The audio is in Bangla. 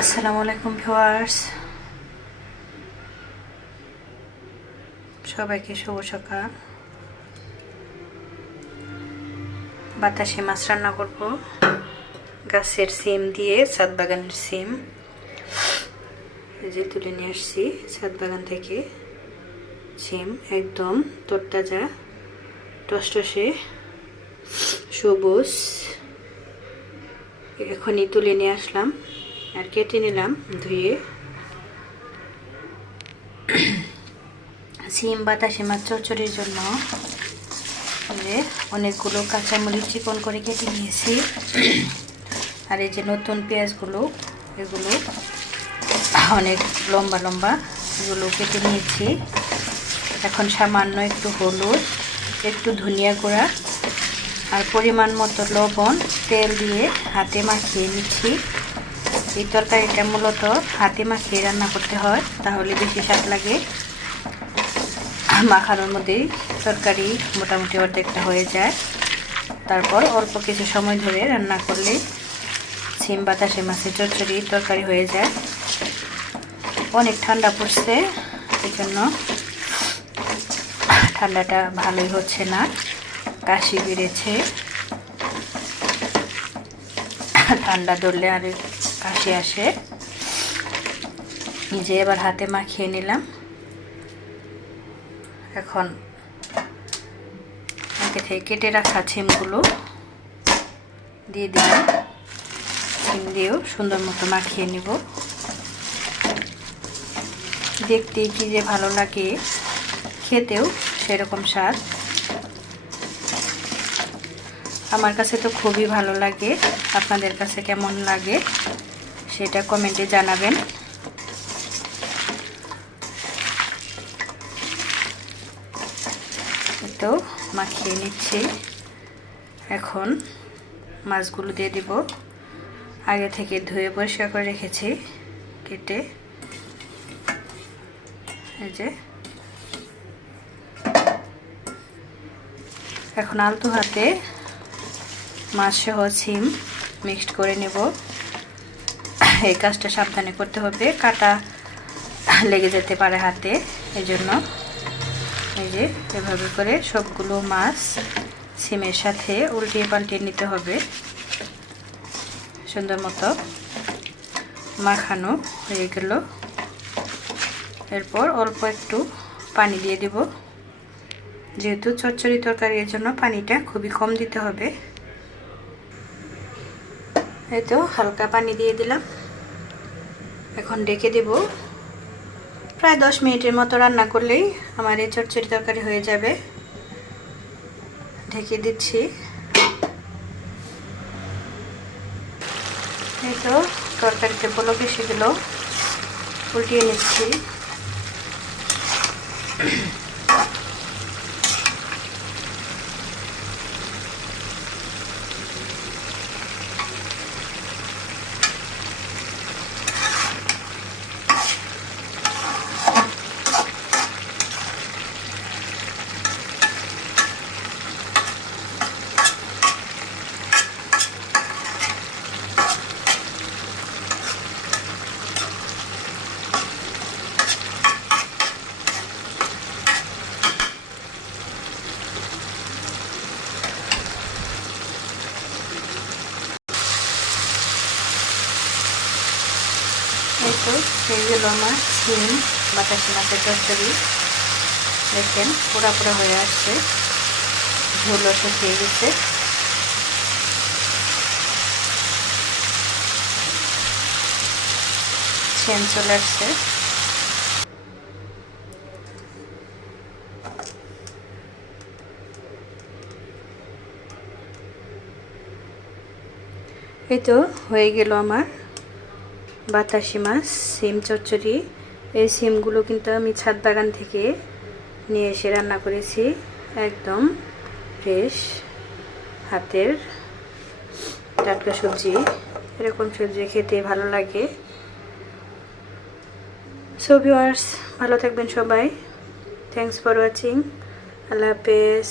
আসসালামু আলাইকুম ভিউয়ার্স, সবাইকে শুভ সকাল। বাতাসে মাছ রান্না করব, গাছের সিম দিয়ে, ছাদ বাগানের সিম যে তুলে নিয়ে আসছি ছাদ বাগান থেকে। সিম একদম তরতাজা, টসটসে সবুজ। এখনই তুলে নিয়ে আসলাম আর কেটে নিলাম ধুয়ে। সিম বাতাসে মাছ চচ্চড়ির জন্য অনেকগুলো কাঁচামরিচ চিকন করে কেটে নিয়েছি। আর এই যে নতুন পেঁয়াজগুলো, এগুলো অনেক লম্বা লম্বা, এগুলো কেটে নিয়েছি। এখন সামান্য একটু হলুদ, একটু ধনিয়া গুঁড়া আর পরিমাণ মতো লবণ, তেল দিয়ে হাতে মাখিয়ে নিচ্ছি। এই তরকারিটা মূলত হাতে মাখিয়ে রান্না করতে হয়, তাহলে বেশি স্বাদ লাগে। মাখানোর মধ্যেই তরকারি মোটামুটি অর্ধেকটা হয়ে যায়। তারপর অল্প কিছু সময় ধরে রান্না করলে সিম বাতাসে মাছের চচ্চড়ি তরকারি হয়ে যায়। অনেক ঠান্ডা পড়ছে, এই জন্য ঠান্ডাটা ভালোই হচ্ছে না, কাশি বেড়েছে। ঠান্ডা ধরলে আর কাশি আসে। নিজে এবার হাতে মাখিয়ে নিলাম। এখন আগে থেকে কেটে রাখা সিমগুলো দিয়ে দিলাম। সিম দিয়েও সুন্দর মতো মাখিয়ে নিব। দেখতে কি যে ভালো লাগে, খেতেও সেরকম স্বাদ। আমার কাছে তো খুবই ভালো লাগে, আপনাদের কাছে কেমন লাগে সেটা কমেন্টে জানাবেন। তো মাখিয়ে নিচ্ছি। এখন মাছগুলো দিয়ে দিব। আগে থেকে ধুয়ে পরিষ্কার করে রেখেছি কেটে। এই যে এখন আলতো হাতে মাছ সহ সিম মিক্সড করে নেব। এই কাজটা সাবধানে করতে হবে, কাটা লেগে যেতে পারে হাতে, এজন্য এই যে এভাবে করে সবগুলো মাছ সিমের সাথে উল্টিয়ে পাল্টিয়ে নিতে হবে। সুন্দর মতো মাখানো হয়ে গেল। এরপর অল্প একটু পানি দিয়ে দিব, যেহেতু চচ্চড়ি তরকারির জন্য পানিটা খুবই কম দিতে হবে। এই তো হালকা পানি দিয়ে দিলাম। এখন ঢেকে দেব। প্রায় 10 মিনিটের মতো রান্না করলেই আমার এই চচ্চড়ি তরকারি হয়ে যাবে। ঢেকে দিচ্ছি। এই তো তরকারিতে পলক এসে গেল, উল্টিয়ে নিচ্ছি। এই তো হয়ে গেল আমার সিম বাতাসে মাছের চচ্চড়ি। দেখেন পোড়া পোড়া হয়ে আসছে, ঝোলও শুকিয়ে গেছে। সেন চলে আসছে। এই তো হয়ে গেল আমার বাতাসি মাছ সিম চচ্চড়ি। এই সিমগুলো কিন্তু আমি ছাদ বাগান থেকে নিয়ে এসে রান্না করেছি, একদম ফ্রেশ, হাতের টাটকা সবজি। এরকম সবজি খেতে ভালো লাগে। সো ভিউয়ার্স, ভালো থাকবেন সবাই। Thanks for watching. আল্লাহ হাফেজ।